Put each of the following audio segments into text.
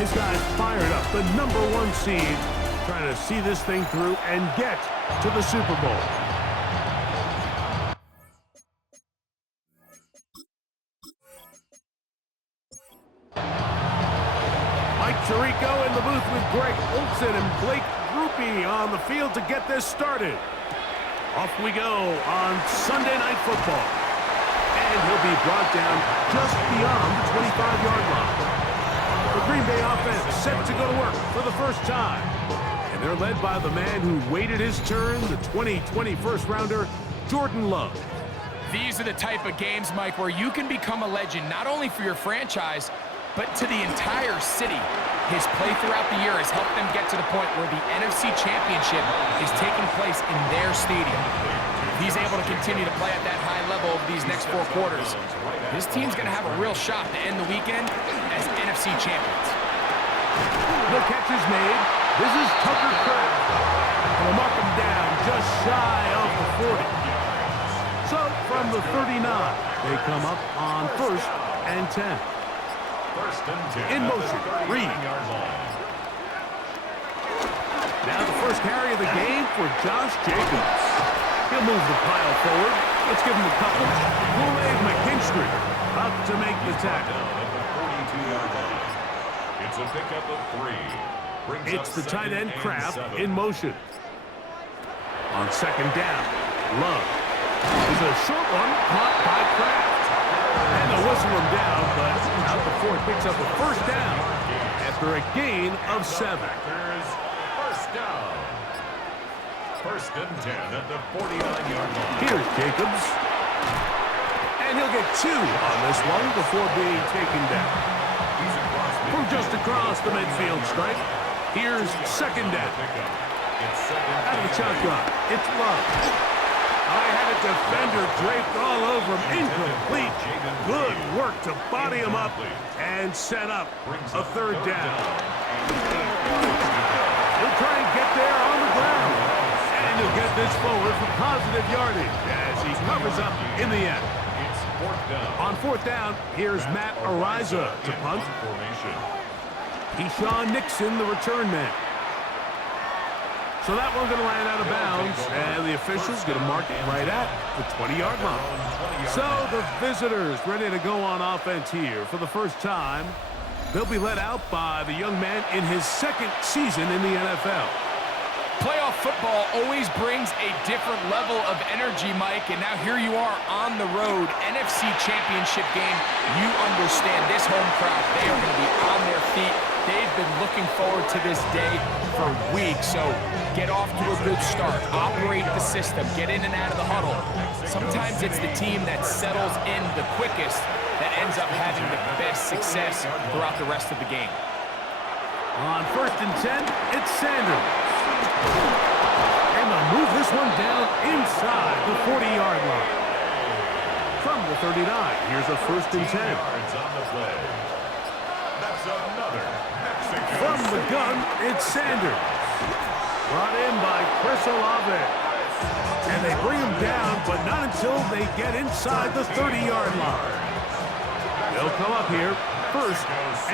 His guys fired up, the #1 seed, trying to see this thing through and get to the Super Bowl. Mike Tirico in the booth with Greg Olson and Blake Grupe on the field to get this started. Off we go on Sunday Night Football. And he'll be brought down just beyond the 25-yard line. The Green Bay offense set to go to work for the first time. And they're led by the man who waited his turn, the 2020 first-rounder, Jordan Love. These are the type of games, Mike, where you can become a legend, not only for your franchise, but to the entire city. His play throughout the year has helped them get to the point where the NFC Championship is taking place in their stadium. If he's able to continue to play at that high level over these next 4 quarters, this team's going to have a real shot to end the weekend as NFC champions. The catch is made. This is Tucker Kraft. They'll mark him down just shy of the 40. So from the 39, they come up on 1st and 10. In motion, Reed. Now the first carry of the game for Josh Jacobs. He'll move the pile forward. Let's give him a couple. Kool-Aid McKinstry up to make the tackle. It's a pickup of 3. It's the tight end Kraft in motion. On 2nd down, Love. It's a short one caught by Kraft. And they'll whistle him down, but out before it picks up a first down after a gain of 7. First down. 1st and 10 at the 49-yard line. Here's Jacobs. And he'll get 2 on this one before being taken down. From just across the midfield stripe, here's 2nd down. Out of the shotgun, it's Love. I had a defender draped all over him. Incomplete. Good work to body him up and set up a 3rd down. He'll try and get there on the ground. And he'll get this forward for positive yardage as he covers up in the end. On 4th down, here's Matt Ariza to punt. Keyshawn Nixon, the return man. So that one's going to land out of bounds, and the official's going to mark it right at the 20-yard line. So the visitors ready to go on offense here for the first time. They'll be led out by the young man in his 2nd season in the NFL. Playoff football always brings a different level of energy, Mike, and now here you are on the road, NFC Championship game. You understand this home crowd. They are going to be on their feet. They've been looking forward to this day for weeks, so get off to a good start. Operate the system. Get in and out of the huddle. Sometimes it's the team that settles in the quickest that ends up having the best success throughout the rest of the game. On 1st and 10, it's Sanders. And they'll move this one down inside the 40-yard line. From the 39, here's a 1st and 10. From the gun, it's Sanders. Brought in by Chris Olave. And they bring him down, but not until they get inside the 30-yard line. They'll come up here, 1st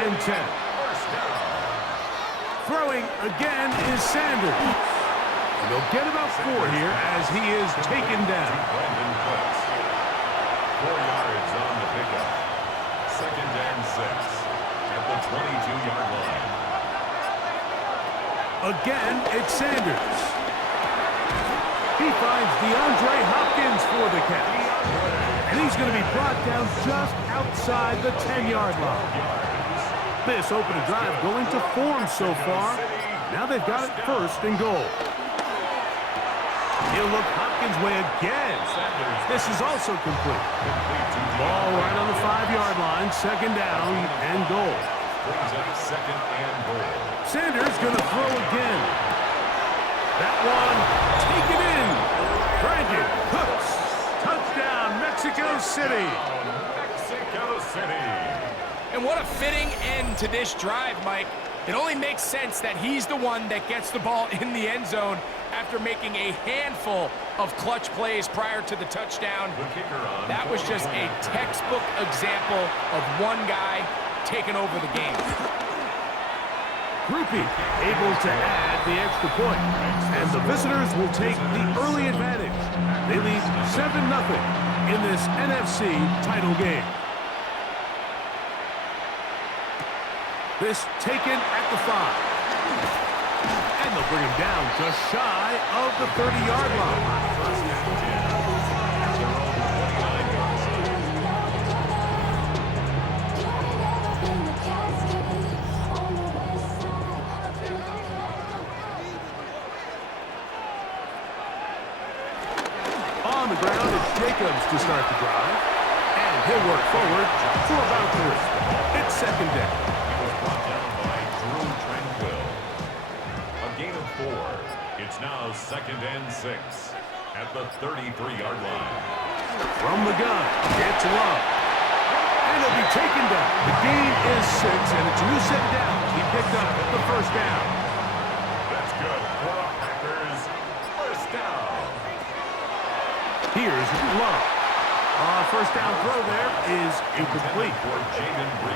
and 10. Throwing again is Sanders. And they'll get about 4 here as he is taken down. 4 yards on the pickup. 2nd and 6 at the 22-yard line. Again, it's Sanders. He finds DeAndre Hopkins for the catch. And he's going to be brought down just outside the 10-yard line. This opening drive going to form so far. Now they've got it 1st and goal. He'll look Hopkins' way again. This is also complete. Ball right on the 5-yard line, 2nd down and goal. Brings up 2nd and goal. Sanders going to throw again. That one taken in. Brandon Cooks. Touchdown, Mexico City. Mexico City. And what a fitting end to this drive, Mike. It only makes sense that he's the one that gets the ball in the end zone after making a handful of clutch plays prior to the touchdown. That was just a textbook example of one guy taking over the game. Groupie able to add the extra point. And the visitors will take the early advantage. They lead 7-0 in this NFC title game. This taken at the 5. And they'll bring him down just shy of the 30-yard line. On the ground, it's Jacobs to start the drive. And he'll work forward for about 3. It's second down. It's now 2nd and 6 at the 33-yard line. From the gun, it's Love. And he'll be taken down. The gain is 6, and it's a new set down. He picked up the first down. That's good for the Packers. First down. Here's Love. First down throw there is incomplete.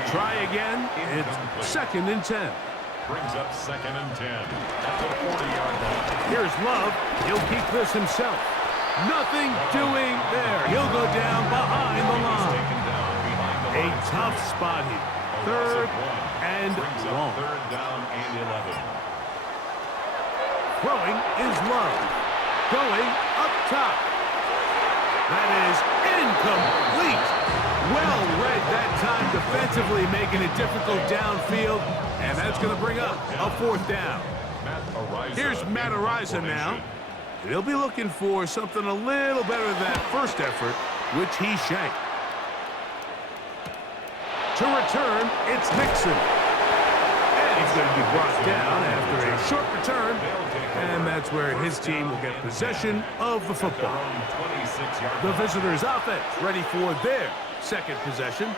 Try again. It's 2nd and 10. Brings up 2nd and 10 at the 40-yard line. Here's Love. He'll keep this himself. Nothing doing there. He'll go down behind the line. A tough spot here. 3rd and long. 3rd down and 11. Throwing is Love. Going up top. That is incomplete. Well read that time defensively, making it difficult downfield. And that's going to bring up a 4th down. Here's Matt Ariza now. He'll be looking for something a little better than that first effort, which he shanked. To return, it's Nixon. And he's going to be brought down after a short return. And that's where his team will get possession of the football. The visitors' offense ready for their second possession.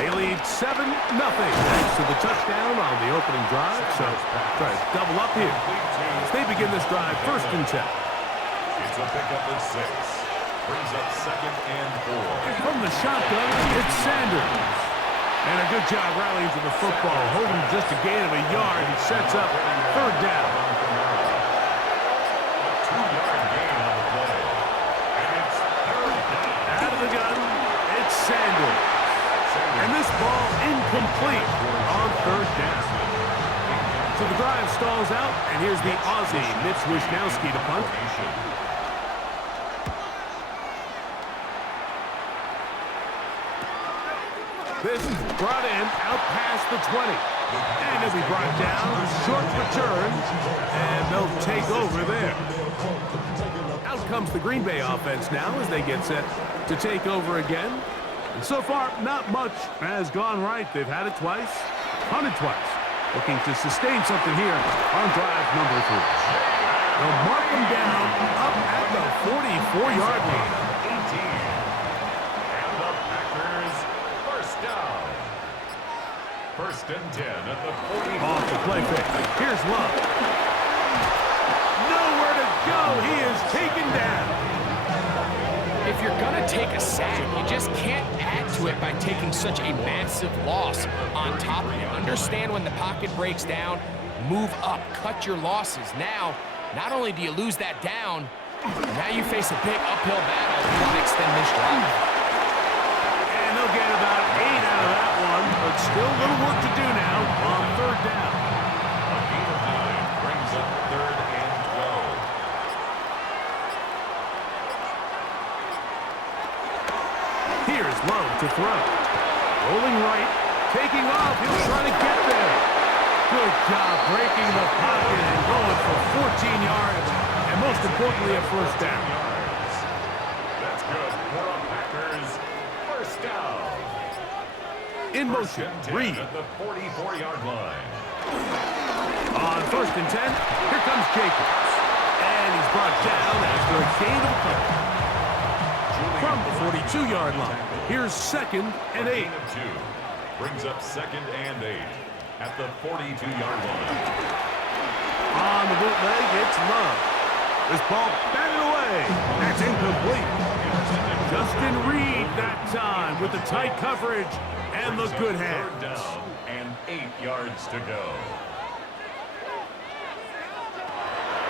They lead 7-0 thanks to the touchdown on the opening drive. So try to double up here as they begin this drive 1st and 10. It's a pickup of 6. Brings up 2nd and 4. From the shotgun, it's Sanders. And a good job rallying to the football, holding just a gain of a yard. He sets up 3rd down. 2-yard gain on the play. And it's 3rd down. Out of the gun, it's Sanders. And this ball incomplete on 3rd down. So the drive stalls out, and here's the Aussie, Mitch Wisnowski, to punt. This is brought in out past the 20. And he'll be brought down, short return, and they'll take over there. Out comes the Green Bay offense now as they get set to take over again. And so far, not much has gone right. They've had it twice, punted twice. Looking to sustain something here on drive number 3. They'll mark them down up at the 44-yard line. 18. And the Packers, first down. 1st and 10 at the 40. Off the play fake. Here's Love. Nowhere to go. He is taken down. If you're going to take a sack, you just can't add to it by taking such a massive loss on top of it. Understand when the pocket breaks down, move up, cut your losses. Now, not only do you lose that down, now you face a big uphill battle if you want to extend this drive. And they'll get about 8 out of that one, but still a little work to do now on 3rd down. A gain of 9 brings up 3rd and 12. Here's Love to throw. Rolling right, taking off. He'll try to get there. Good job breaking the pocket and going for 14 yards. And most importantly, a first down. That's good for the Packers. First down. In motion, Reed. At the 44-yard line. On 1st and 10, here comes Jacobs. And he's brought down after a gain of a couple. From the 42-yard line, here's 2nd and 8. Gain of 2 brings up 2nd and 8 at the 42-yard line. On the bootleg, it's Love. This ball batted away. That's incomplete. Justin Reed that time with the tight coverage and the good hands. 3rd down and 8 yards to go.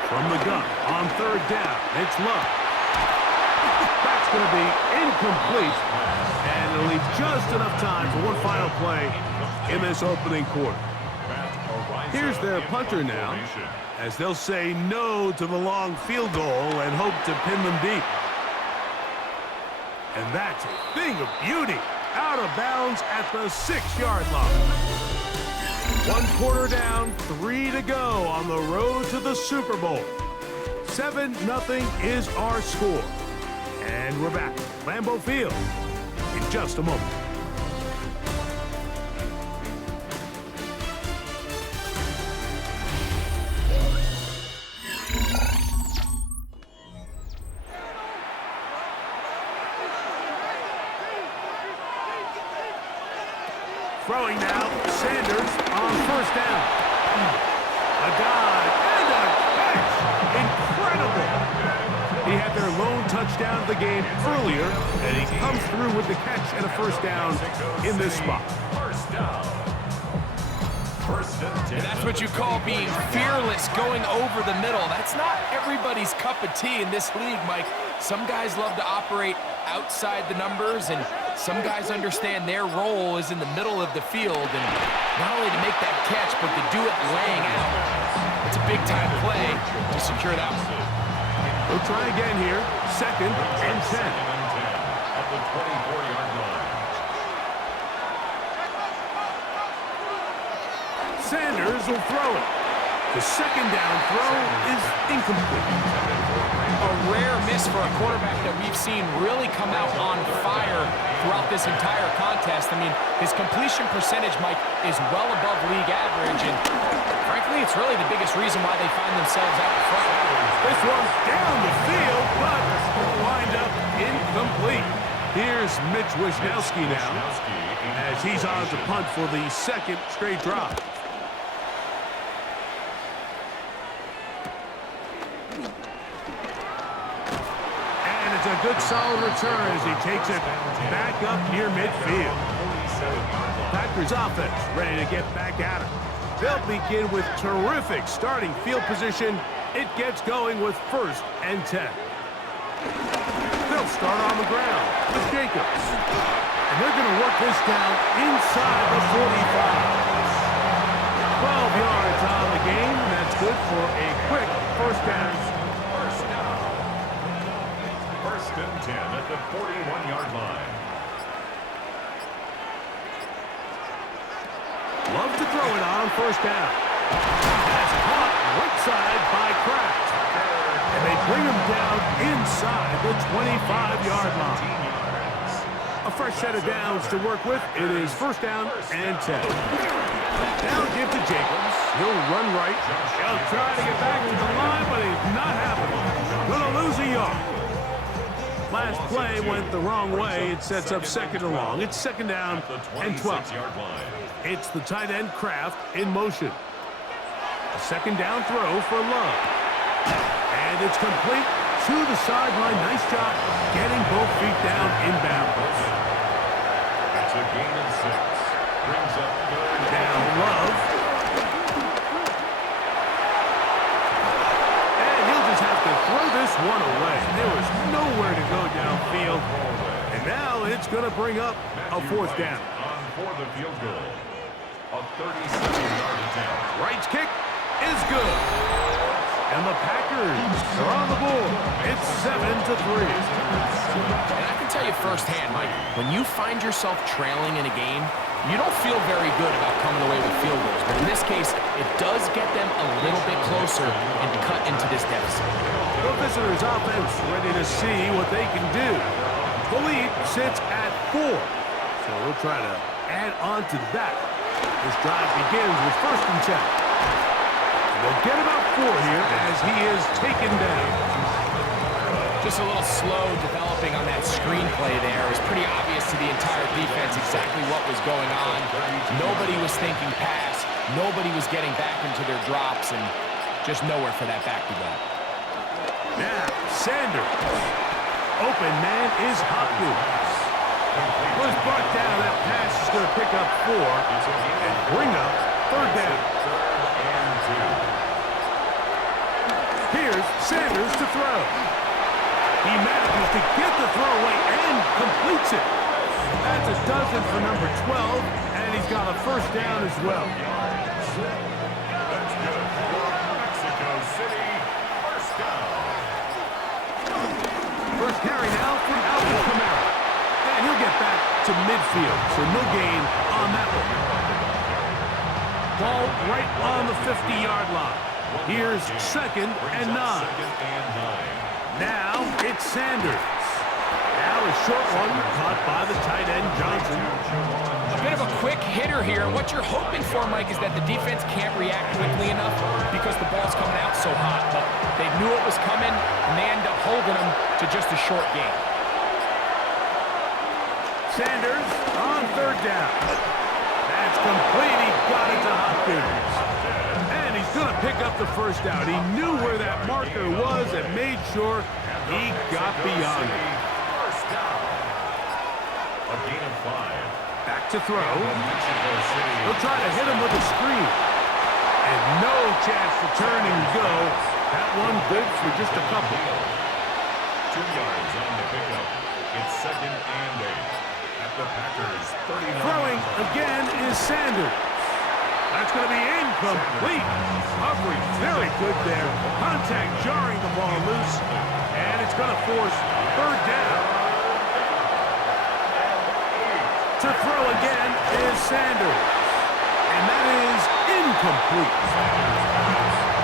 From the gun on third down, it's Love. That's going to be incomplete, and it'll leave just enough time for one final play in this opening quarter. Here's their punter now, as they'll say no to the long field goal and hope to pin them deep. And that's a thing of beauty, out of bounds at the 6-yard line. 1 quarter down, 3 to go on the road to the Super Bowl. 7-0 is our score. And we're back, Lambeau Field, in just a moment. Throwing now, Sanders on first down. A dive and a catch. Incredible. He had their lone touchdown of the game earlier, and he comes through with the catch and a first down in this spot. First down. First and 10. And that's what you call being fearless, going over the middle. That's not everybody's cup of tea in this league, Mike. Some guys love to operate outside the numbers, and some guys understand their role is in the middle of the field, and not only to make that catch, but to do it laying out. It's a big-time play to secure that one. We'll try again here. 2nd and 10. At the 24-yard line. Sanders will throw it. The second down throw is incomplete. A rare miss for a quarterback that we've seen really come out on fire throughout this entire contest. I mean, his completion percentage, Mike, is well above league average, and frankly, it's really the biggest reason why they find themselves out in front. This one's down the field, but wind up incomplete. Here's Mitch Wisnowski now, as he's on to punt for the 2nd straight drive. It's a good solid return as he takes it back up near midfield. Packers offense ready to get back at it. They'll begin with terrific starting field position. It gets going with 1st and 10. They'll start on the ground with Jacobs. And they're going to work this down inside the 45. 12 yards on the game. That's good for a quick first down. First and 10 at the 41-yard line. Love to throw it on first down. That's caught right side by Kraft. And they bring him down inside the 25-yard line. A fresh set of downs to work with. It is first down and 10. Now give to Jacobs. He'll run right. He'll try to get back to the line, but he's not happening. Gonna lose a yard. Last play went the wrong way. It sets up 2nd and long. It's 2nd down and 12. It's the tight end Kraft in motion. A 2nd down throw for Love. And it's complete to the sideline. Nice job getting both feet down inbounds. It's a gain of 6. Brings up 3rd down. Love. And he'll just have to throw this one away. There was nowhere to go downfield. And now it's going to bring up a 4th down. On for the field goal. A 37-yard attempt. Right's kick is good. And the Packers are on the board. It's 7-3. And I can tell you firsthand, Mike, when you find yourself trailing in a game, you don't feel very good about coming away with field goals. But in this case, it does get them a little bit closer and cut into this deficit. The visitors' offense ready to see what they can do. The lead sits at 4. So we'll try to add on to that. This drive begins with 1st and 10. They'll get about 4 here as he is taken down. Just a little slow developing on that screenplay there. It was pretty obvious to the entire defense exactly what was going on. Nobody was thinking pass. Nobody was getting back into their drops, and just nowhere for that back to go. Now, Sanders. Open man is Hopkins. Was brought down. That pass is going to pick up 4 and bring up 3rd down. Here's Sanders to throw. He manages to get the throw away and completes it. That's a dozen for number 12, and he's got a first down as well. That's good for Mexico City. First down. First carry now for Alvin Kamara. And he'll get back to midfield, so no gain on that one. Ball right on the 50-yard line. Here's 2nd and 9. Now it's Sanders. Now a short one caught by the tight end Johnson. A bit of a quick hitter here. And what you're hoping for, Mike, is that the defense can't react quickly enough because the ball's coming out so hot. But they knew it was coming, and they end up holding them to just a short gain. Sanders on 3rd down. That's complete. He got it to Hopkins. And he's going to pick up the first down. He knew where that marker was and made sure he got beyond it. First down. A gain of 5. Back to throw. Mexico City. He'll try to hit him with a screen. And no chance to turn and go. That one good for just a couple. 2 yards on the pickup. It's 2nd and 8. At the Packers 39. Throwing again is Sanders. That's going to be incomplete. Coverage very good there. Contact jarring the ball loose. And it's going to force 3rd down. To throw again is Sanders. And that is incomplete.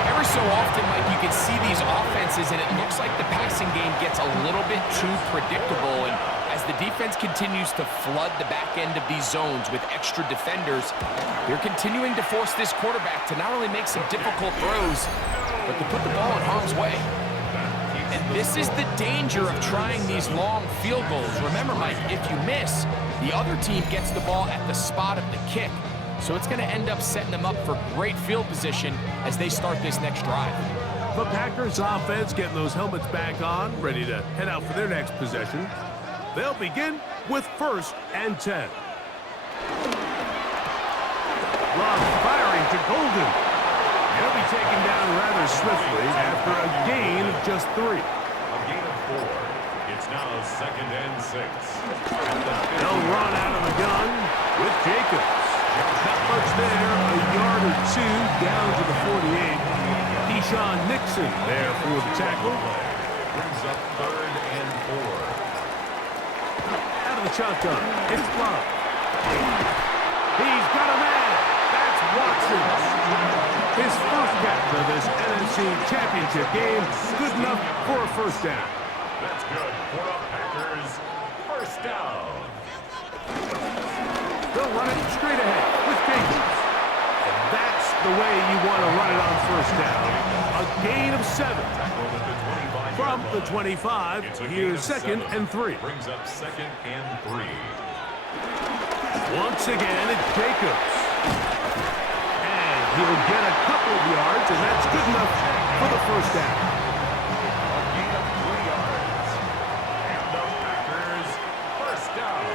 Every so often, Mike, you can see these offenses, and it looks like the passing game gets a little bit too predictable. And as the defense continues to flood the back end of these zones with extra defenders, they're continuing to force this quarterback to not only make some difficult throws, but to put the ball in harm's way. And this is the danger of trying these long field goals. Remember, Mike, if you miss, the other team gets the ball at the spot of the kick. So it's going to end up setting them up for great field position as they start this next drive. The Packers offense getting those helmets back on, ready to head out for their next possession. They'll begin with 1st and 10. Love firing to Golden. He'll be taken down rather swiftly after a gain of just 3. A gain of 4. It's now 2nd and 6. They'll run out of the gun with Jacobs. Not much there, a yard or 2 down to the 48. Deshaun Nixon there for the tackle. Brings up 3rd and 4. Out of the shotgun, it's Love. He's got a man. That's Watson. His first catch of this NFC Championship game. Good enough for a first down. That's good for the Packers. First down. They'll run it straight ahead with Jacobs. And that's the way you want to run it on first down. A gain of 7. From the 25, here's 2nd and 3. Brings up 2nd and 3. Once again, it's Jacobs. And he'll get a couple of yards, and that's good enough for the first down. A gain of 3 yards. And the Packers first down.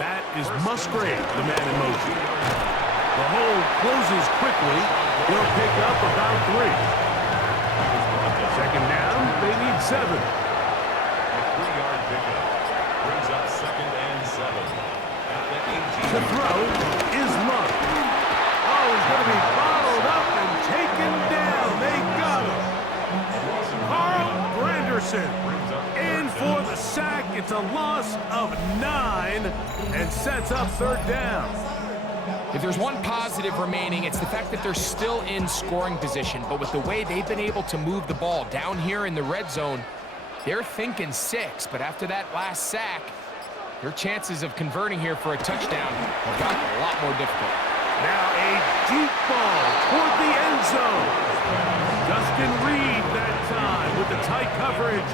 That is Musgrave, the man in motion. The hole closes quickly. He'll pick up about 3. Second down, they need 7. A 3-yard pickup. Brings up 2nd and 7. At the 18. The throw is Love. Oh, he's going to be bottled up and taken down. They got him. Carl Granderson in for the sack. It's a loss of 9 and sets up 3rd down. If there's one positive remaining, it's the fact that they're still in scoring position. But with the way they've been able to move the ball down here in the red zone, they're thinking 6. But after that last sack, their chances of converting here for a touchdown have gotten a lot more difficult. Now a deep ball toward the end zone. Justin Reed that time with the tight coverage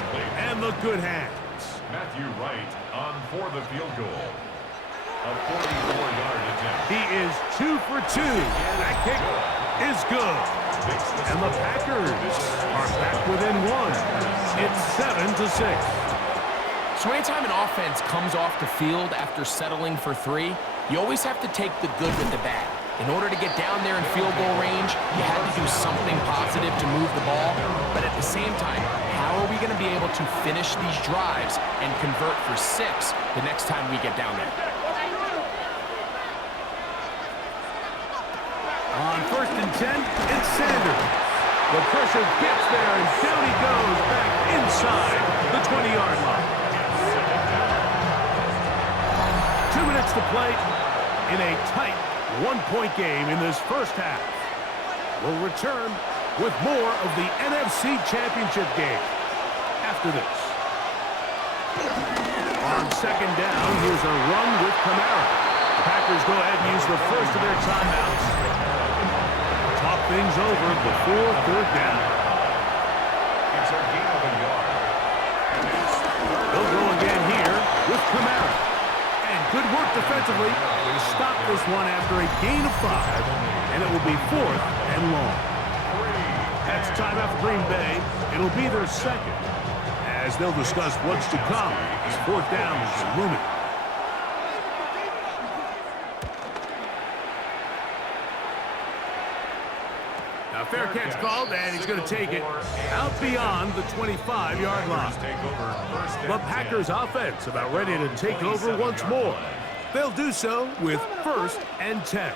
and the good hands. Matthew Wright on for the field goal. A 44-yard attempt. He is 2 for 2. That kick is good. And the Packers are back within 1. It's 7-6. So anytime an offense comes off the field after settling for 3, you always have to take the good with the bad. In order to get down there in field goal range, you had to do something positive to move the ball. But at the same time, how are we going to be able to finish these drives and convert for 6 the next time we get down there? On 1st and 10, it's Sanders. The pressure gets there, and down he goes back inside the 20-yard line. 2 minutes to play in a tight one-point game in this first half. We'll return with more of the NFC Championship game after this. On 2nd down, here's a run with Kamara. The Packers go ahead and use the first of their timeouts. Talk things over before 3rd down. It's a gain of a yard. They'll go again here with Kamara. And good work defensively to stop this one after a gain of 5. And it will be 4th and long. That's timeout for Green Bay. It'll be their second, as they'll discuss what's to come as 4th down is looming. Now, fair catch called, and he's going to take it out beyond the 25-yard line. The Packers offense about ready to take over once more. They'll do so with 1st and 10.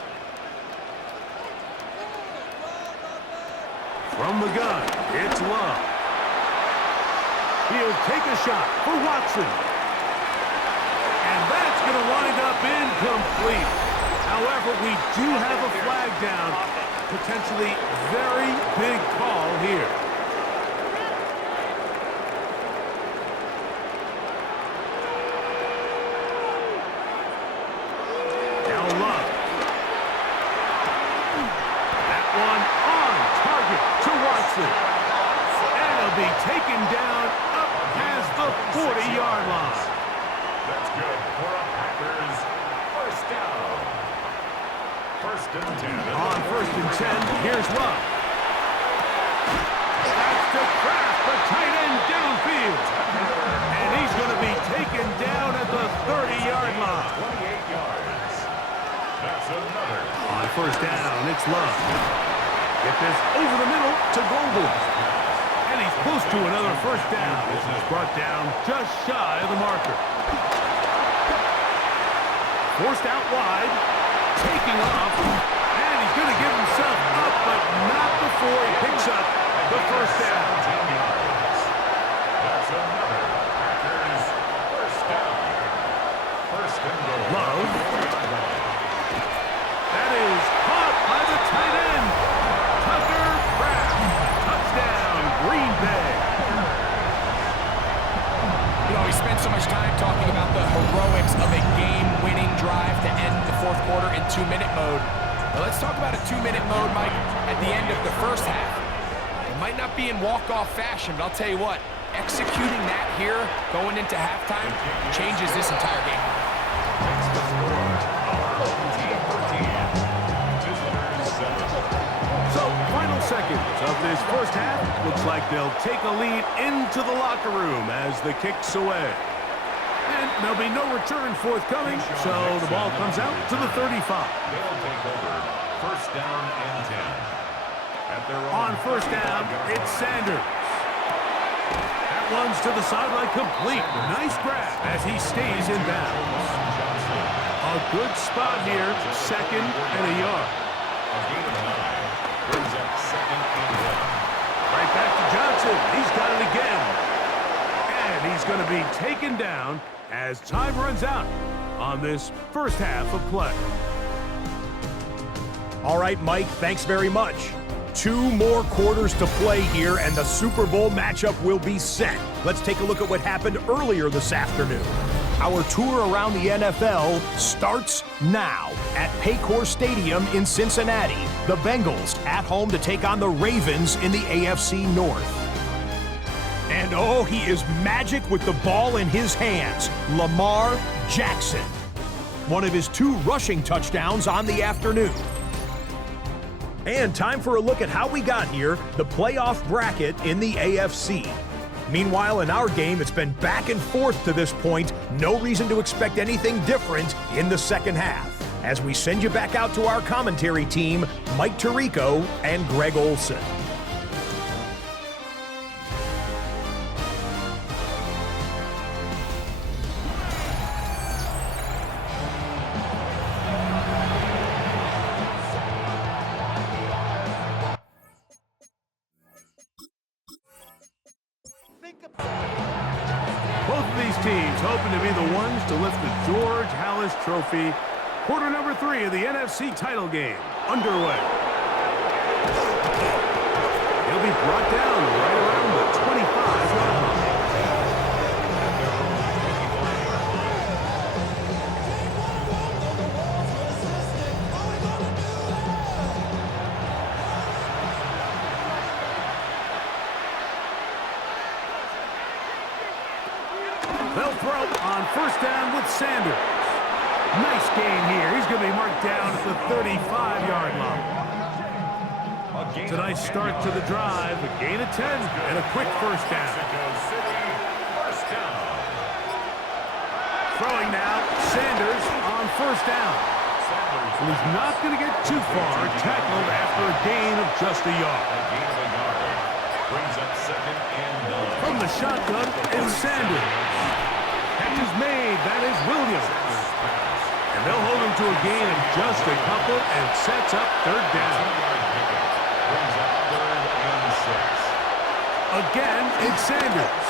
From the gun, it's Love. He'll take a shot for Watson. And that's going to wind up incomplete. However, we do have a flag down. Potentially very big call here. Now Love. That one on target to Watson. And it'll be taken down up past the 40-yard line. That's good for a Packers 1st down. 1st and 10. On 1st and 10, here's Love. That's to Kraft, the tight end downfield. And he's going to be taken down at the 30-yard line. 28 yards. That's another. On 1st down, it's Love. Get this over the middle to Goldberg. And he's close to another 1st down. This is brought down just shy of the marker. Forced out wide, taking off, and he's going to give himself up, but not before he picks up the 1st down. That's another Packers 1st down. 1st and goal. Love. That is caught by the tight end. Tucker Kraft. Touchdown, Green Bay. You know, we spent so much time talking about the heroics of a game-winning drive to end the 4th quarter in 2-minute mode. Now let's talk about a 2-minute mode, Mike, at the end of the first half. It might not be in walk-off fashion, but I'll tell you what, executing that here, going into halftime, changes this entire game. Takes the score. Our own team 14. Visitors 7. So, final seconds of this first half. Looks like they'll take a lead into the locker room as the kick's away. And there'll be no return forthcoming, so the ball comes out to the 35. They'll take over 1st down and 10. At their On 1st down, it's Sanders. That one's to the sideline complete. Nice grab as he stays in bounds. A good spot here, 2nd and a yard. A gain of 9. Brings up 2nd and 1. Right back to Johnson. He's got it again. And he's going to be taken down as time runs out on this first half of play. All right, Mike, thanks very much. 2 more quarters to play here, and the Super Bowl matchup will be set. Let's take a look at what happened earlier this afternoon. Our tour around the NFL starts now at Paycor Stadium in Cincinnati. The Bengals at home to take on the Ravens in the AFC North. And oh, he is magic with the ball in his hands. Lamar Jackson. One of his 2 rushing touchdowns on the afternoon. And time for a look at how we got here, the playoff bracket in the AFC. Meanwhile, in our game, it's been back and forth to this point. No reason to expect anything different in the second half. as we send you back out to our commentary team, Mike Tirico and Greg Olson. Both of these teams hoping to be the ones to lift the George Halas Trophy. Quarter number 3 of the NFC title game underway. He'll be brought down right around the 25-yard line. They'll throw on first down with Sanders. Nice gain here. He's going to be marked down at the 35-yard line. It's a nice start to the drive. A gain of 10 and a quick first down. Throwing now, Sanders on first down. And he's not going to get too far, tackled after a gain of just a yard. Brings up 2nd and 9. From the shotgun, it's Sanders. Catch is made. That is Williams. And they'll hold him to a gain of just a couple and sets up third down. Brings up 3rd and 6. Again, it's Sanders.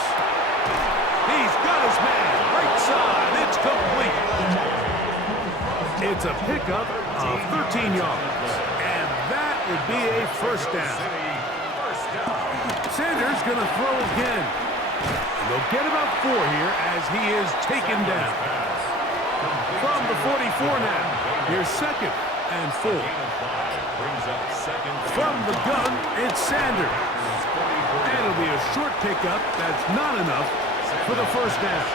He's got his man. Right side. It's complete. It's a pickup of 13 yards. And that would be a first down. Sanders going to throw again. And they'll get about 4 here as he is taken down. From the 44 now, here's 2nd and 4. From the gun, it's Sanders. And it'll be a short pickup. That's not enough for the first down.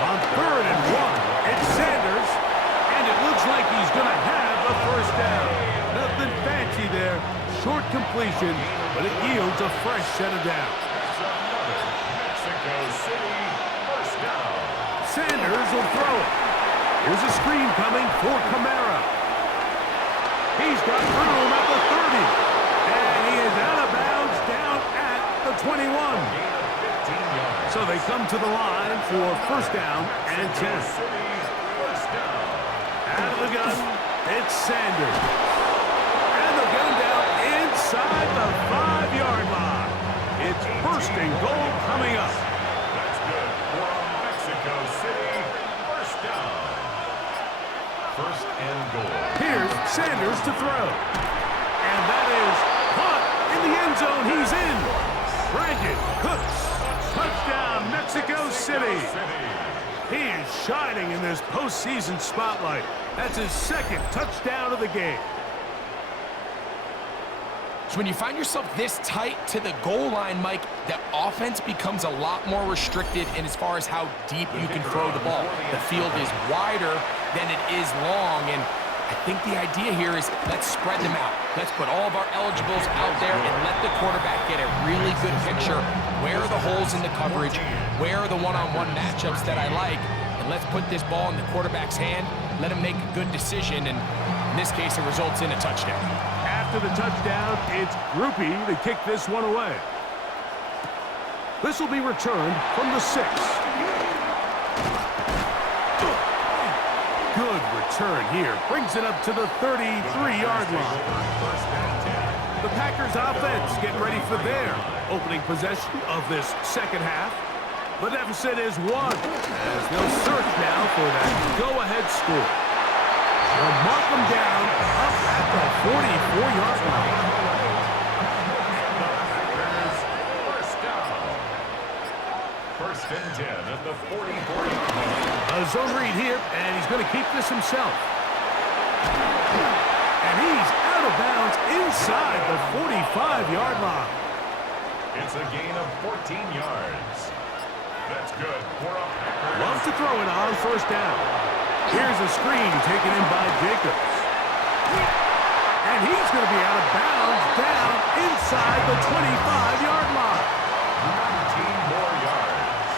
On 3rd and 1, it's Sanders. And it looks like he's going to have a first down. Nothing fancy there. Short completion, but it yields a fresh set of downs. Sanders will throw it. Here's a screen coming for Kamara. He's got room at the 30. And he is out of bounds down at the 21. So they come to the line for first down and 10. Out of the gun, it's Sanders. And the gun down inside the 5-yard line. It's first and goal coming up. That's good for Mexico City. First down. First and goal. Here's Sanders to throw. And that is caught in the end zone. He's in. Brandon Cooks. Touchdown, Mexico City. He is shining in this postseason spotlight. That's his 2nd touchdown of the game. So when you find yourself this tight to the goal line, Mike, the offense becomes a lot more restricted in as far as how deep you can throw the ball. The field is wider than it is long, and I think the idea here is let's spread them out. Let's put all of our eligibles out there and let the quarterback get a really good picture. Where are the holes in the coverage? Where are the one-on-one matchups that I like? And let's put this ball in the quarterback's hand, let him make a good decision, and in this case, it results in a touchdown. After the touchdown, it's Groupie to kick this one away. This will be returned from the 6. Good return here. Brings it up to the 33-yard line. The Packers offense getting ready for their opening possession of this second half. The deficit is 1 as they'll search now for that go-ahead score. They'll mark them down up at the 44-yard line. First and 10 at the 44-yard line. A zone read here, and he's going to keep this himself. And he's out of bounds inside the 45-yard line. It's a gain of 14 yards. That's good for a Packers. Loves to throw it on first down. Here's a screen taken in by Jacobs. And he's going to be out of bounds down inside the 25-yard line. 19 more yards.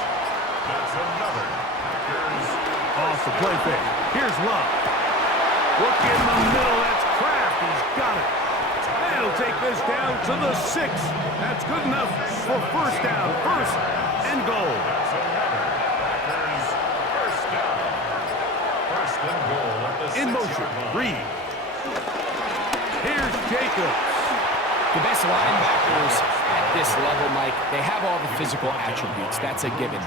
play fake. Here's Love. Look in the middle. That's Kraft. He's got it. And he'll take this down to the 6. That's good enough for first down. First and goal. First down. First and goal at the 6-yard line. In motion, Reed. Here's Jacobs. The best linebackers at this level, Mike, they have all the physical attributes. That's a given.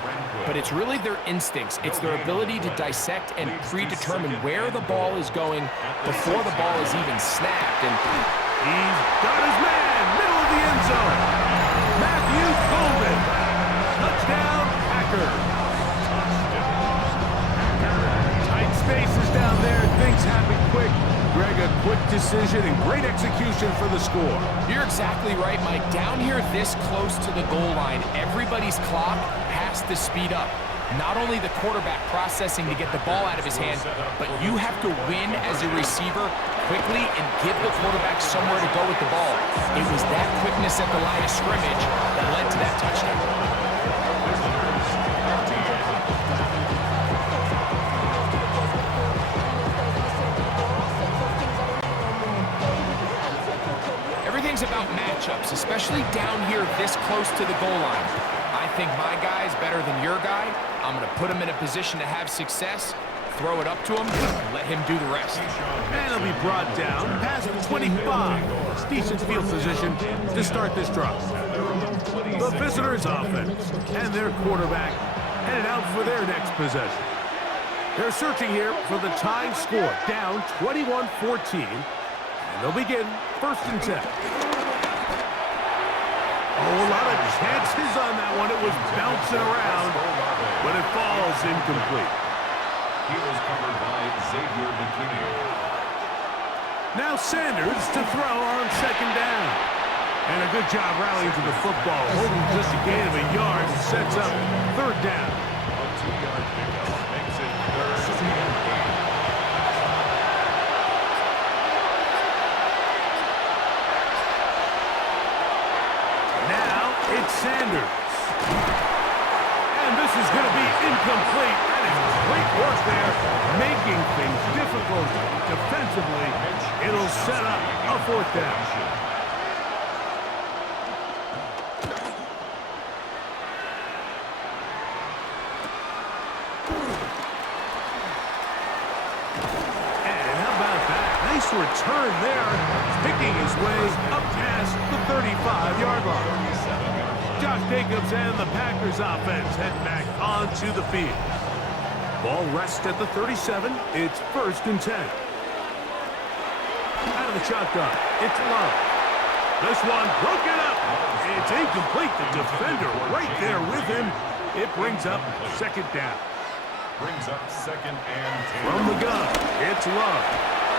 But it's really their instincts. It's their ability to dissect and predetermine where the ball is going before the ball is even snapped. And he's got his man, middle of the end zone. Matthew Golden. Touchdown, Packers. Tight spaces down there. Things happen quick. Greg, a quick decision and great execution for the score. You're exactly right, Mike. Down here this close to the goal line, everybody's clock has to speed up. Not only the quarterback processing to get the ball out of his hand, but you have to win as a receiver quickly and give the quarterback somewhere to go with the ball. It was that quickness at the line of scrimmage that led to that touchdown. Everything's about matchups, especially down here this close to the goal line. I think my guy's better than your guy. I'm going to put him in a position to have success, throw it up to him, and let him do the rest. And he'll be brought down past 25. It's decent field position to start this drive. The visitors' offense and their quarterback headed out for their next possession. They're searching here for the tying score, down 21-14. And they'll begin first and 10. Oh, a lot of chances on that one. It was bouncing around, but it falls incomplete. He was covered by Xavier McKinney. Now Sanders to throw on second down. And a good job rallying to the football, holding just a gain of a yard and sets up third down. A 2-yard pickup makes it third and 8. It's Sanders. And this is going to be incomplete. That is great work there, making things difficult defensively. It'll set up a fourth down. And how about that? Nice return there, picking his way up past the 35-yard line. Josh Jacobs and the Packers offense head back onto the field. Ball rests at the 37. It's first and 10. Out of the shotgun, it's Love. This one broken up. It's incomplete. The defender right there with him. It brings up second down. Brings up second and 10. From the gun, it's Love.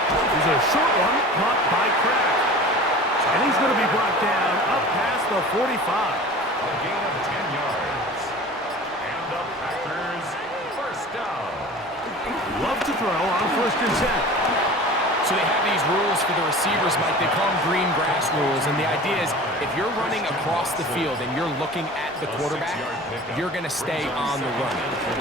There's a short one caught by Kraft. And he's going to be brought down up past the 45. A gain of 10 yards. And the Packers first down. Love to throw on first and 10. So they have these rules for the receivers, Mike. They call them green grass rules. And the idea is if you're running across the field and you're looking at the quarterback, you're going to stay on the run.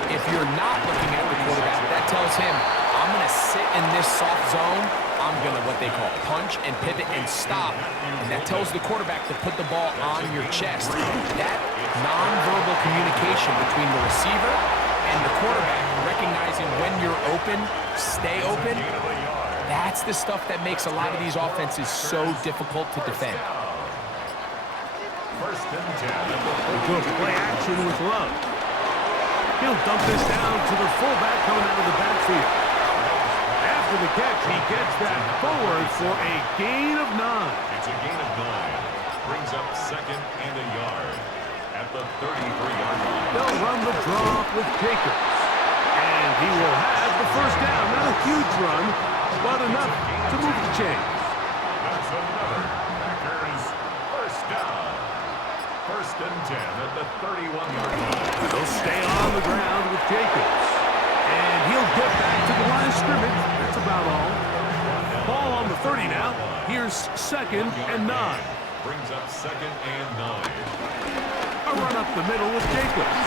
If you're not looking at the quarterback, that tells him, I'm going to sit in this soft zone. I'm going to what they call punch and pivot and stop. And that tells the quarterback to put the ball on your chest. That nonverbal communication between the receiver and the quarterback, recognizing when you're open, stay open, that's the stuff that makes a lot of these offenses so difficult to defend. First and 10. Good play action with Love. He'll dump this down to the fullback coming out of the backfield. After the catch, he gets that forward for a gain of 9. It's a gain of 9. Brings up second and a yard at the 33-yard line. They'll run the draw with Jacobs. And he will have the first down. Not a huge run, but enough to move the chains. That's another Packers first down. First and 10 at the 31-yard line. They'll stay on the ground with Jacobs. And he'll get back to the line of scrimmage. That's about all. Ball on the 30 now. Here's second and 9. Brings up second and 9. A run up the middle with Jacobs.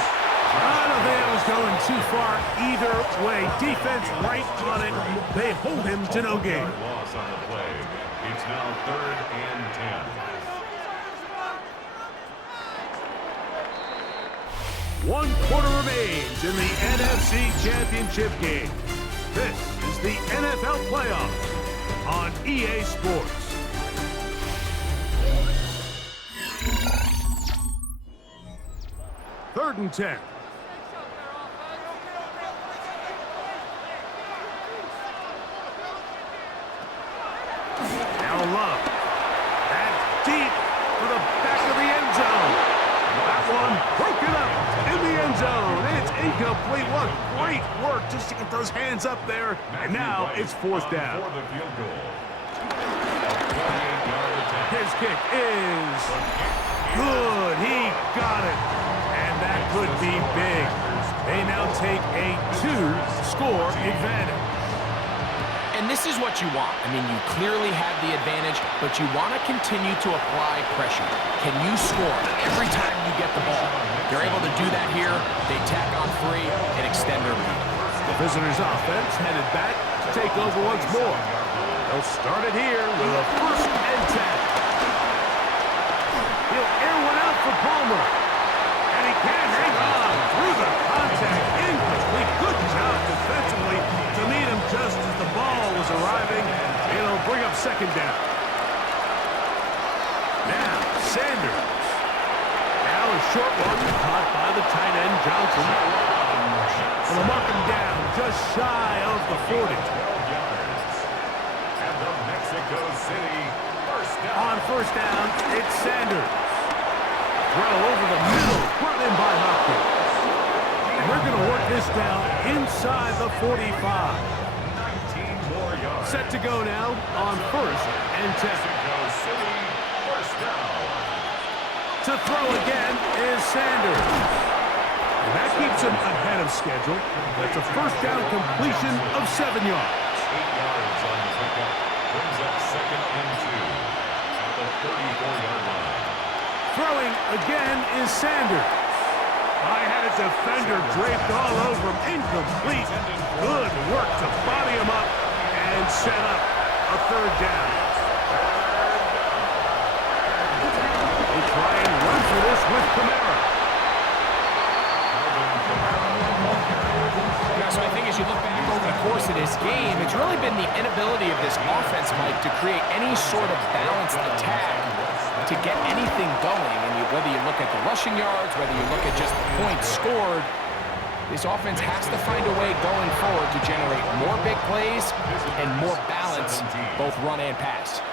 I don't think I was going too far either way. Defense right on it. They hold him to no gain. Loss on the play. It's now 3rd and 10. 1 quarter remains in the NFC Championship game. This is the NFL playoffs on EA Sports. Third and 10. Now Love. That's deep for the back of the end zone. That one broken up in the end zone. It's incomplete. What great work just to get those hands up there. And now it's 4th down. For the field goal. A 28-yard attempt. His kick is good. He got it. And that could be big. They now take a 2-score advantage. And this is what you want. I mean, you clearly have the advantage, but you want to continue to apply pressure. Can you score every time you get the ball? They're able to do that here. They tack on 3 and extend their lead. The visitors' offense headed back to take over once more. They'll start it here with a 1st and 10. He'll air one out for Palmer. And he can't hang on through the contact. Incomplete. Good job defensively to meet him just as the ball was arriving. It'll bring up 2nd down. Now, Sanders. Now a short one caught by the tight end, Johnson. And they'll mark him down just shy of the 40. And the Mexico City first down. On 1st down, it's Sanders. Throw over the middle, brought in by Hopkins. And they're going to work this down inside the 45. 19 more yards. Set to go now on 1st and 10. Mexico City first down. To throw again is Sanders. And that keeps him ahead of schedule. That's a 1st down completion of 7 yards. 8 yards on the pickup. Brings up 2nd and 2 at the 34-yard line. Throwing again is Sanders. I had a defender draped all over him. Incomplete. Good work to body him up and set up a 3rd down. They try and run for this with Kamara. Yeah, so I think as you look back over the course of this game, it's really been the inability of this offense, Mike, to create any sort of balanced attack to get anything going. And whether you look at the rushing yards, whether you look at just the points scored, this offense has to find a way going forward to generate more big plays and more balance, both run and pass.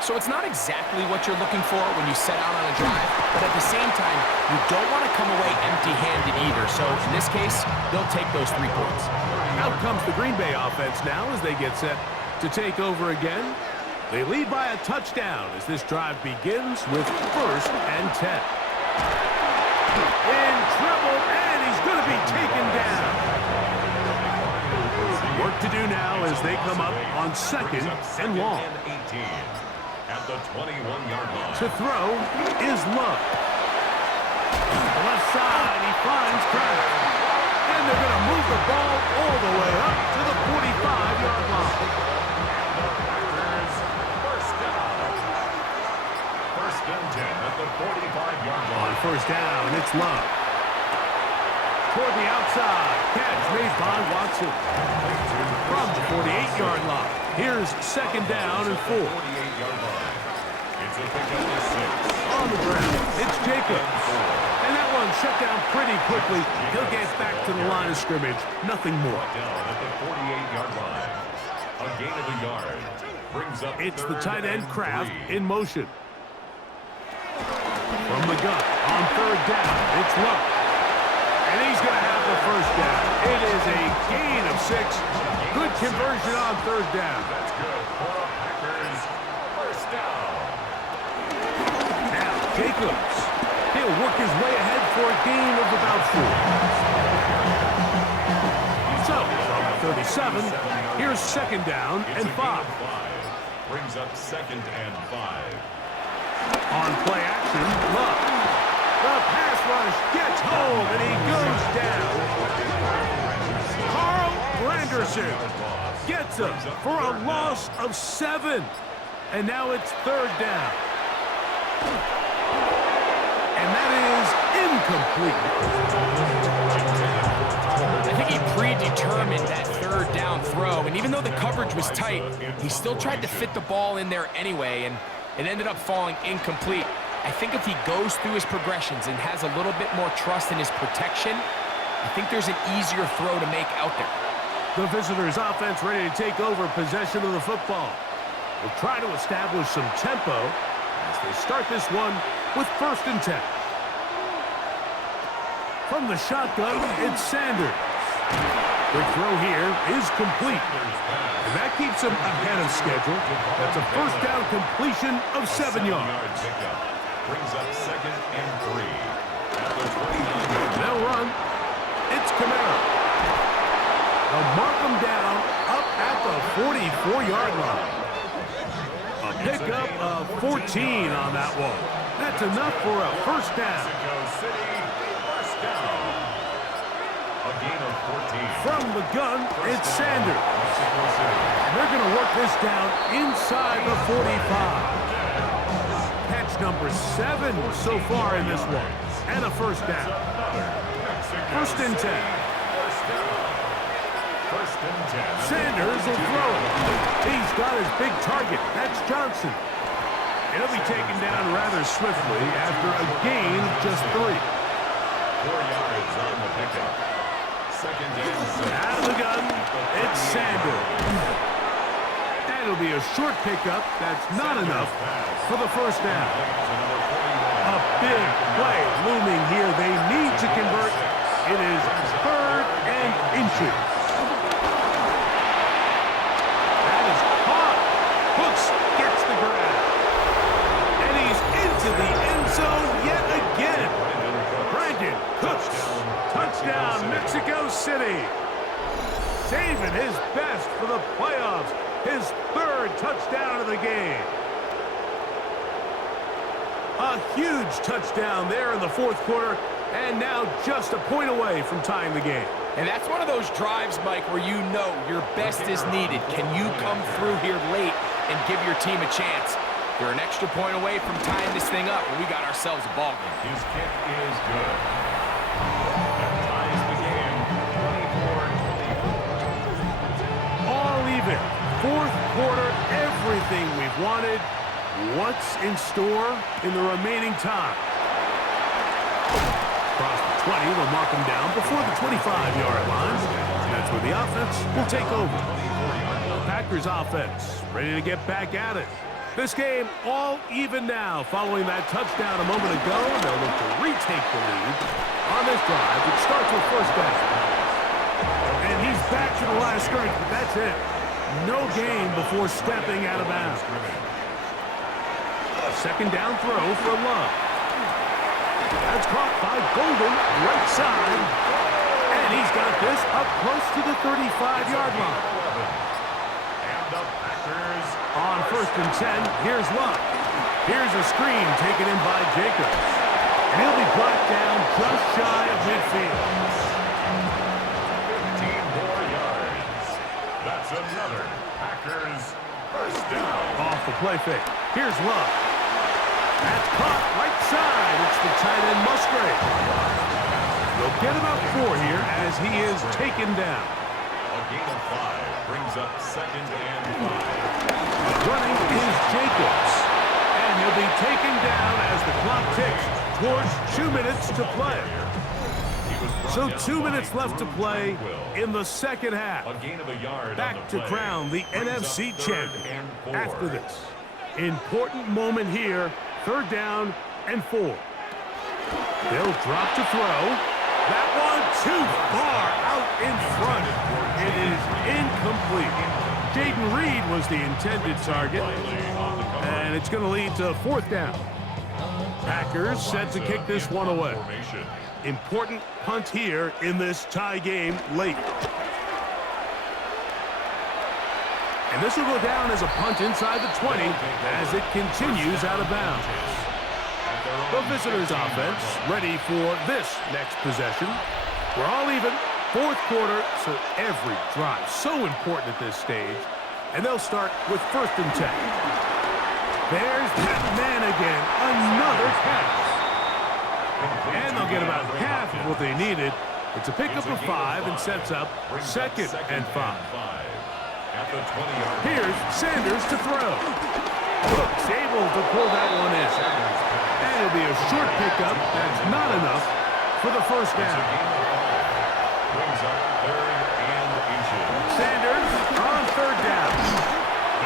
So it's not exactly what you're looking for when you set out on a drive, but at the same time, you don't want to come away empty-handed either. So in this case, they'll take those 3 points. Out comes the Green Bay offense now as they get set to take over again. They lead by a touchdown as this drive begins with 1st and 10. In trouble, and he's going to be taken down. Work to do now as they come up on 2nd and long. 18 at the 21-yard line. To throw is Love. Left side, he finds Kraft. And they're going to move the ball all the way up to the 45-yard line. At the 45-yard line. On 1st down, it's Love. Toward the outside, catch made by Watson. From the 48-yard line, here's 2nd down and 4. 48-yard line. It's a pickup of 6. On the ground, it's Jacobs. And that one shut down pretty quickly. He'll get back to the line of scrimmage. Nothing more. Down at the 48-yard line. A gain of a yard. Brings up It's the 3rd tight end and Kraft 3. in motion. From the gun, on 3rd down, it's Love. And he's going to have the 1st down. It is a gain of 6. Good conversion on 3rd down. That's good for the Packers. 1st down. Now, Jacobs. He'll work his way ahead for a gain of about 4. So, from 37, here's 2nd down and 5. Brings up 2nd and 5. On play action, Love. The pass rush gets home, and he goes down. Carl Granderson gets him for a loss of 7. And now it's 3rd down. And that is incomplete. I think he predetermined that 3rd down throw, and even though the coverage was tight, he still tried to fit the ball in there anyway, and it ended up falling incomplete. I think if he goes through his progressions and has a little bit more trust in his protection, I think there's an easier throw to make out there. The visitors' offense ready to take over possession of the football. We'll try to establish some tempo as they start this one with 1st and 10. From the shotgun, it's Sanders. The throw here is complete. And that keeps him ahead of schedule. That's a 1st down completion of 7 yards. Brings up 2nd and 3. They'll run. It's Kamara. They'll mark him down up at the 44-yard line. A pickup of 14 on that one. That's enough for a 1st down. A gain of 14. From the gun, it's Sanders. And they're going to work this down inside the 45. Catch number 7 so far in this one. And a 1st down. 1st and 10. Sanders will throw it. He's got his big target. That's Johnson. He'll be taken down rather swiftly after a gain of just 3. 4 yards on the pickup. 2nd and 6. Out of the gun, it's Sanders. That'll be a short pickup. That's not enough for the 1st down. A big play looming here. They need to convert. It is 3rd and inches. That is caught. Hooks gets the grab. And he's into the end zone yet again. Brandon Cooks. Touchdown, Mexico City. Saving his best for the playoffs. His 3rd touchdown of the game. A huge touchdown there in the 4th quarter, and now just a point away from tying the game. And that's one of those drives, Mike, where you know your best is needed. Can you come through here late and give your team a chance? They're an extra point away from tying this thing up, and we got ourselves a ball game. His kick is good. That ties the game 24-24. All even. 4th quarter, everything we've wanted. What's in store in the remaining time? Across the 20, they'll mark him down before the 25-yard line. That's where the offense will take over. Packers offense ready to get back at it. This game all even now following that touchdown a moment ago. They'll look to retake the lead on this drive. It starts with 1st down. And he's back to the line of scrimmage, but that's it. No gain before stepping out of bounds. A 2nd down throw for Love. That's caught by Golden, right side. And he's got this up close to the 35-yard line. And the Packers on 1st and 10, here's Love. Here's a screen taken in by Jacobs. And he'll be brought down just shy of midfield. 15 more yards. That's another Packers 1st down. Off the play fake. Here's Love. That's caught right side. It's the tight end Musgrave. They'll get him up 4 here as he is taken down. A gain of 5 brings up 2nd and 5. Running is Jacobs. And he'll be taken down as the clock ticks towards 2 minutes to play. So 2 minutes left to play in the 2nd half. A gain of a yard back to crown the NFC champion after this. Important moment here. 3rd down and 4. They'll drop to throw. That one too far out in front. It is incomplete. Jaden Reed was the intended target. And it's going to lead to 4th down. Packers set to kick this one away. Important punt here in this tie game late. And this will go down as a punt inside the 20 as it continues out of bounds. The visitors' offense ready for this next possession. We're all even. Fourth quarter, so every drive so important at this stage. And they'll start with 1st and 10. There's that man again. Another pass. And they'll get about half of what they needed. It's a pickup of 5 and sets up 2nd and 5. Here's Sanders to throw. Brooks able to pull that one in. And it'll be a short pickup. That's not enough for the 1st down. Sanders on 3rd down.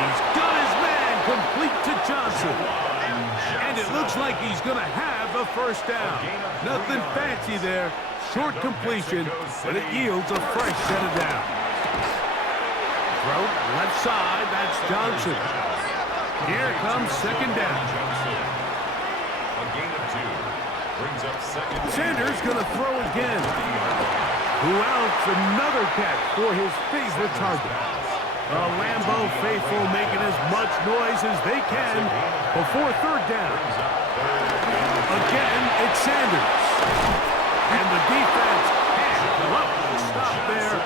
He's got his man complete to Johnson. And it looks like he's going to have a 1st down. Nothing fancy there. Short completion, but it yields a fresh set of downs. Throw left side, that's Johnson. Here comes 2nd down. A gain of 2 brings up 2nd. Sanders going to throw again. Who else? Another catch for his favorite target. The Lambeau faithful making as much noise as they can before 3rd down. Again, it's Sanders. And the defense can't come up with a stop there.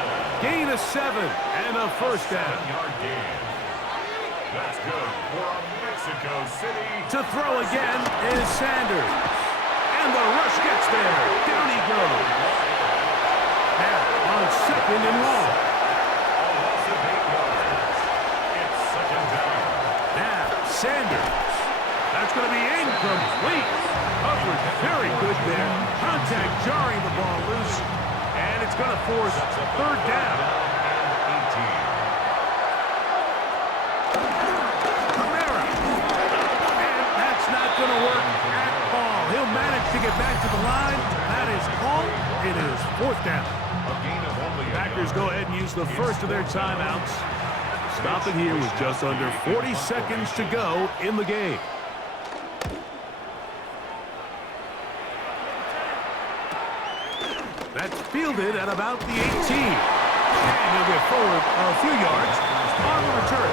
Gain of 7 and a 1st down. That's good for Mexico City. To throw again is Sanders. And the rush gets there. Down he goes. Now on 2nd and long. It's 2nd down. Now Sanders. That's going to be incomplete. Coverage very good there. Contact jarring the ball loose. And it's going to force 3rd down. Camara. And that's not going to work at all. He'll manage to get back to the line. That is called. It is 4th down. Packers go ahead and use the first of their timeouts. Stopping here with just under 40 seconds to go in the game. That's fielded at about the 18. And he'll get forward a few yards on the return.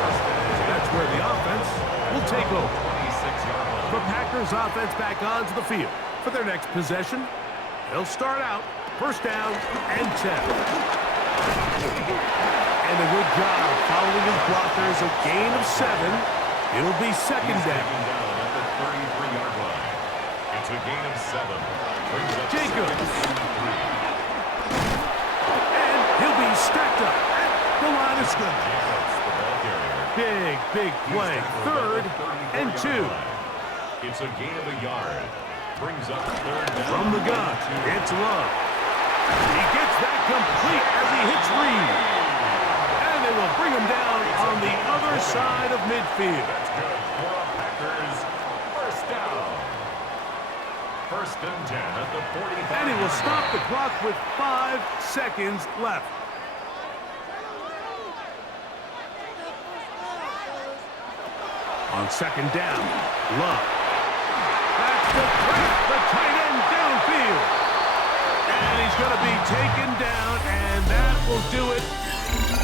That's where the offense will take over. The Packers offense back onto the field for their next possession. They'll start out 1st down and 10. And a good job following his blockers, a gain of 7. It'll be 2nd down. At the 33-yard line. It's a gain of 7. Jacobs. And he'll be stacked up at the line of scrimmage. Big play. 3rd and 2. It's a gain of a yard. Brings up 3rd down. From the gun, it's Love. He gets that complete as he hits Reed. And they will bring him down on the other side of midfield. That's good for Packers. 1st down. 1st and 10 at the 45. And he will stop the clock with 5 seconds left. On 2nd down, Love. That's the threat, the tight end downfield. And he's going to be taken down, and that will do it.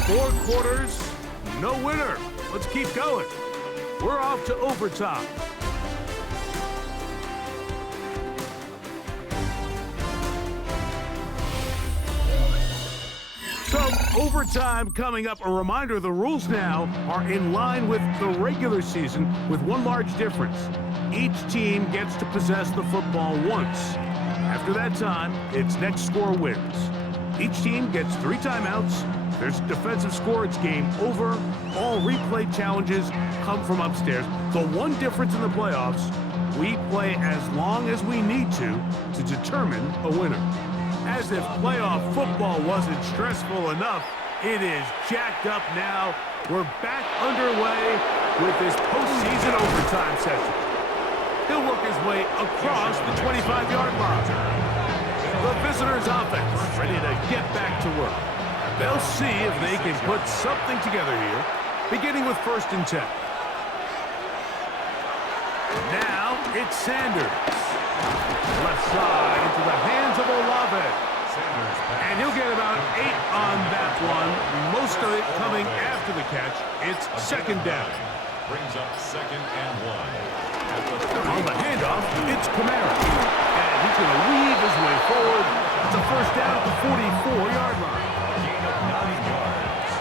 4 quarters, no winner. Let's keep going. We're off to overtime. So, overtime coming up. A reminder, the rules now are in line with the regular season with one large difference. Each team gets to possess the football once. After that time, it's next score wins. Each team gets 3 timeouts. There's a defensive score. It's game over. All replay challenges come from upstairs. The one difference in the playoffs, we play as long as we need to determine a winner. As if playoff football wasn't stressful enough, it is jacked up now. We're back underway with this postseason overtime session. He'll work his way across the 25-yard line. The visitors' offense ready to get back to work. They'll see if they can put something together here, beginning with 1st and 10. Now it's Sanders. Left side into the hands of Olave. And he'll get about 8 on that one. Most of it coming after the catch. It's 2nd down. Brings up 2nd and 1. On the handoff, it's Kamara. And he's going to weave his way forward. It's a first down at the 44-yard line. Gain of 9 yards.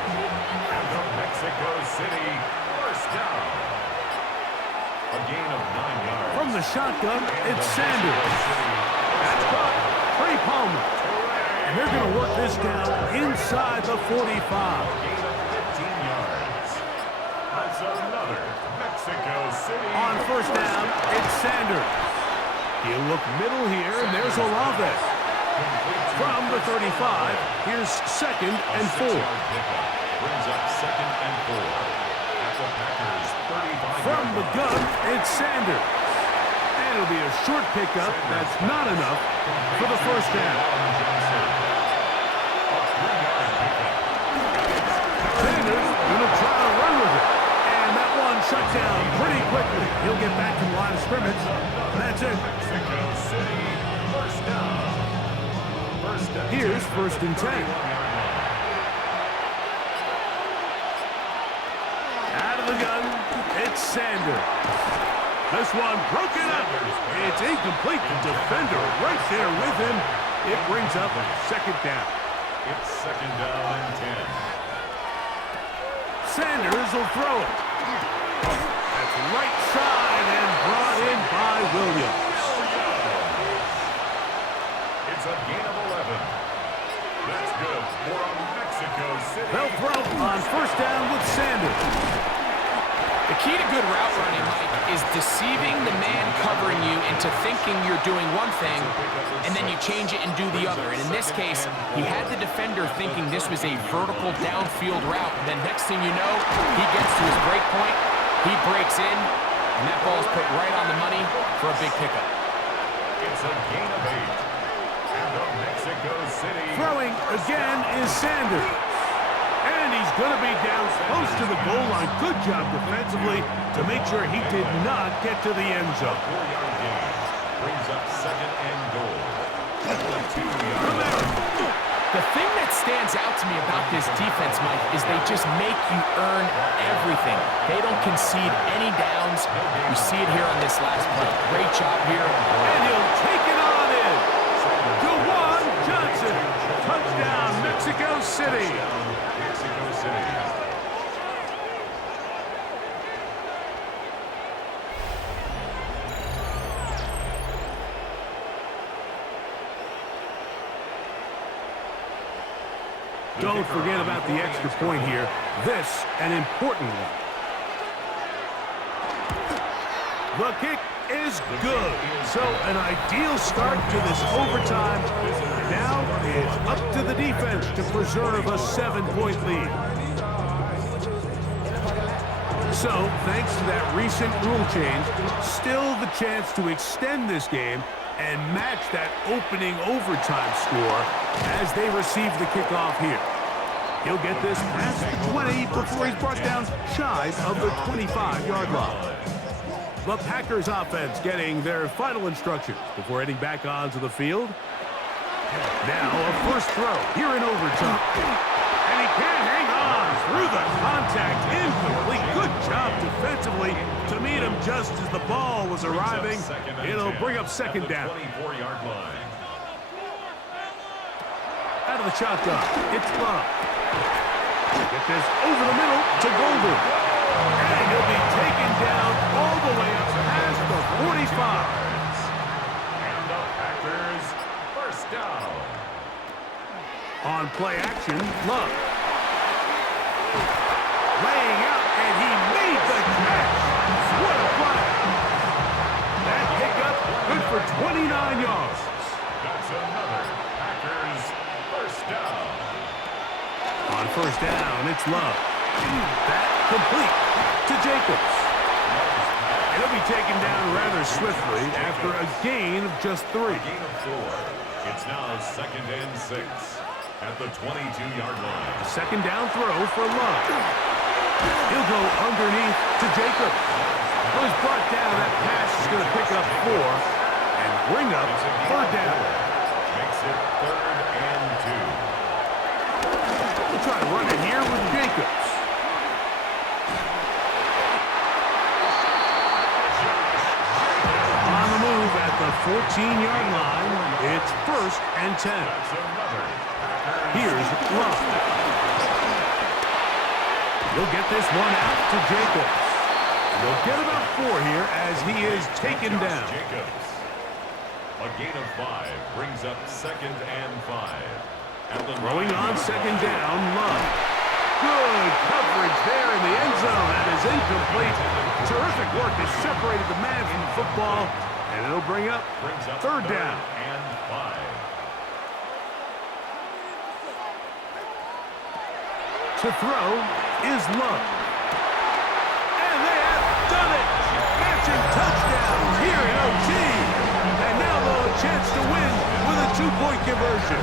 And the Mexico City first down. A gain of 9 yards. From the shotgun, it's Sanders. That's caught. Trey Palmer. And they're going to work this down inside the 45. Gain of 15 yards. That's another Mexico City. On first down, it's Sanders. He'll look middle here, and there's Olave. From the 35, here's 2nd and 4. Brings up 2nd and 4. At the Packers 35. From the gun, it's Sanders. And it'll be a short pickup. That's not enough for the first down. Sanders going to try to run with it. And that one shut down pretty quickly. He'll get back to the line of scrimmage. That's it. Mexico City first down. Here's 1st and 10. Out of the gun, it's Sanders. This one broken up. It's incomplete. The defender right there with him. It brings up 2nd down. It's 2nd down and 10. Sanders will throw it. That's right side and brought in by Williams. It's a gain of 11. That's good for a Mexico City. They'll throw on first down with Sanders. The key to good route running, Mike, is deceiving the man covering you into thinking you're doing one thing, and then you change it and do the other. And in this case, he had the defender thinking this was a vertical downfield route. And then next thing you know, he gets to his break point, he breaks in, and that ball is put right on the money for a big pickup. It's a gain of 8. And the Mexico City. Throwing again is Sanders. And he's going to be down close to the goal line. Good job defensively to make sure he did not get to the end zone. 4-yard gain. Brings up 2nd and goal. At the 2-yard line. The thing that stands out to me about this defense, Mike, is they just make you earn everything. They don't concede any downs. You see it here on this last play. Great job here. And he'll take it on in. DeJuan Johnson. Touchdown, Mexico City. Mexico City. Don't forget about the extra point here. This, an important one. The kick is good. So an ideal start to this overtime. Now it's up to the defense to preserve a 7-point lead. So, thanks to that recent rule change, still the chance to extend this game and match that opening overtime score as they receive the kickoff here. He'll get this past the 20 before he's brought down shy of the 25-yard line. The Packers offense getting their final instructions before heading back onto the field. Now a first throw here in overtime. And he can't hang on through the contact. Incomplete. Good job defensively to meet him just as the ball was arriving. It'll bring up 2nd down. 24-yard line. Out of the shotgun, it's Love. Get this over the middle to Golden. And he'll be taken down all the way up past the 45. And the Packers first down. On play action, Love. Laying out, and he made the catch. What a play. That pickup good for 29 yards. That's another Packers first down. On first down, it's Love. That complete to Jacobs. He'll be taken down rather swiftly after a gain of just 3. A gain of 4. It's now 2nd and 6 at the 22-yard line. Second down throw for Love. He'll go underneath to Jacobs. Well, he's brought down. That pass is going to pick up 4 and bring up 3rd down. Makes it 3rd and 2. We'll try to run it here with Jacobs. 10. Here's Love. He'll get this one out to Jacobs. They'll get about 4 here as he is taken down. A gain of 5 brings up 2nd and 5. Throwing on 2nd down, Love. Good coverage there in the end zone. That is incomplete. Terrific work has separated the man from the football, and it'll bring up 3rd down. And 5. To throw is Love. And they have done it! Matching touchdowns here in OT. And now they'll have a chance to win with a 2-point conversion.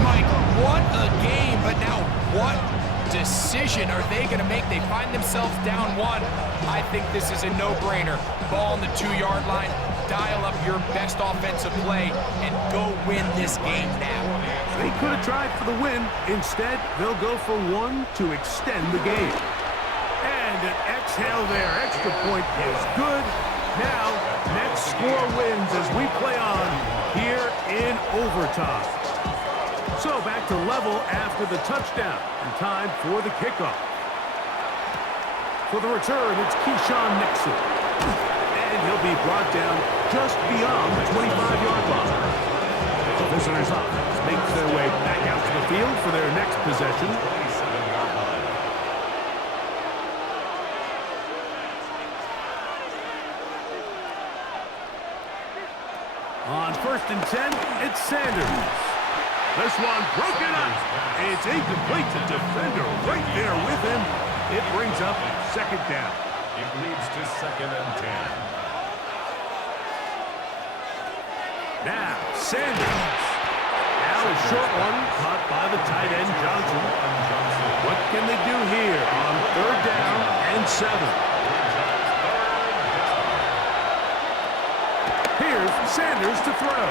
Mike, what a game, but now what decision are they going to make? They find themselves down 1. I think this is a no-brainer. Ball on the 2-yard line, dial up your best offensive play, and go win this game now. They could have tried for the win. Instead, they'll go for 1 to extend the game. And an exhale there. Extra point is good. Now, next score wins as we play on here in overtime. So back to level after the touchdown, and time for the kickoff. For the return, it's Keyshawn Nixon. And he'll be brought down just beyond the 25-yard line. The visitors' offense makes their way back out to the field for their next possession. On 1st and 10, it's Sanders. This one broken up. It's incomplete to defender right there with him. It brings up 2nd down. It leads to 2nd and 10. Now, Sanders. Now a short one caught by the tight end, Johnson. What can they do here on 3rd down and 7? Here's Sanders to throw.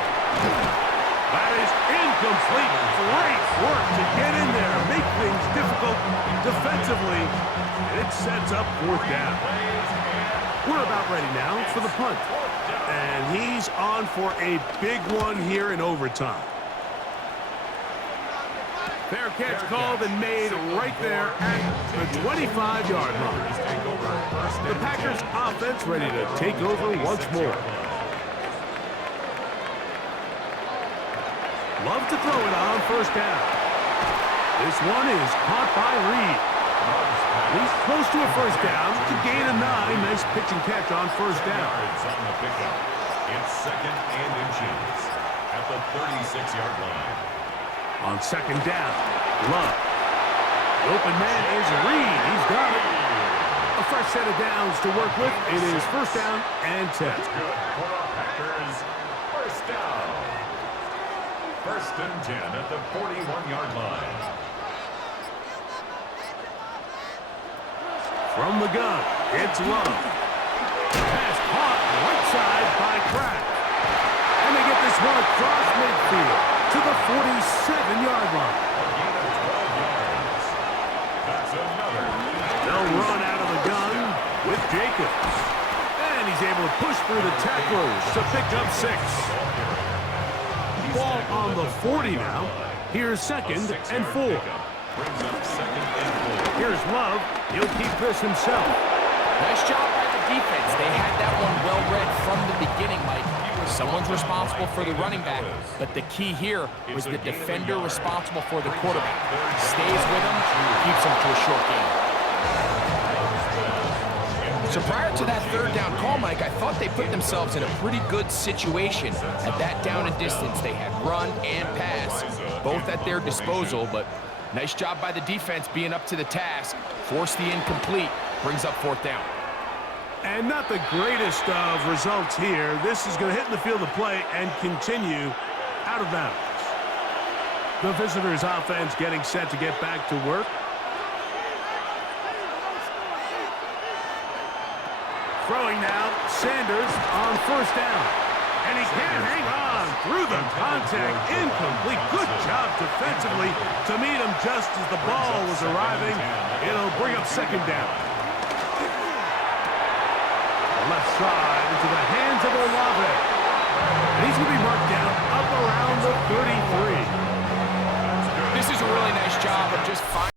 That is incomplete. Great work to get in there, make things difficult defensively. And it sets up 4th down. We're about ready now for the punt. And he's on for a big one here in overtime. Fair catch called and made right there at the 25-yard line. The Packers offense ready to take over once more. Love to throw it on 1st down. This one is caught by Reed. He's close to a 1st down to gain a 9. Nice pitch and catch on 1st down. On the pickup. It's 2nd and inches at the 36-yard line. On 2nd down, Love. The open man is Reed. He's got it. A fresh set of downs to work with. It is 1st down and 10. Good for the Packers. 1st down. 1st and 10 at the 41-yard line. From the gun, it's Love. Pass caught right side by Pratt. And they get this one across midfield to the 47-yard line. A gain of 12 yards. That's another. They'll run out of the gun with Jacobs. And he's able to push through the tacklers to pick up 6. Ball on the 40 now. Here's 2nd and 4. Brings up 2nd and 4. Here's Love. He'll keep this himself. Nice job by the defense. They had that one well read from the beginning, Mike. Someone's responsible for the running back, but the key here was the defender responsible for the quarterback. Stays with him, keeps him to a short game. So prior to that 3rd down call, Mike, I thought they put themselves in a pretty good situation at that down and distance. They had run and pass, both at their disposal, but nice job by the defense being up to the task. Forced the incomplete, brings up 4th down. And not the greatest of results here. This is going to hit in the field of play and continue out of bounds. The visitors' offense getting set to get back to work. Throwing now, Sanders on 1st down. And he can't hang on through the contact. Incomplete. Good job defensively to meet him just as the ball was arriving. It'll bring up 2nd down. Left side into the hands of Olave. And he's going to be marked really nice job of just finding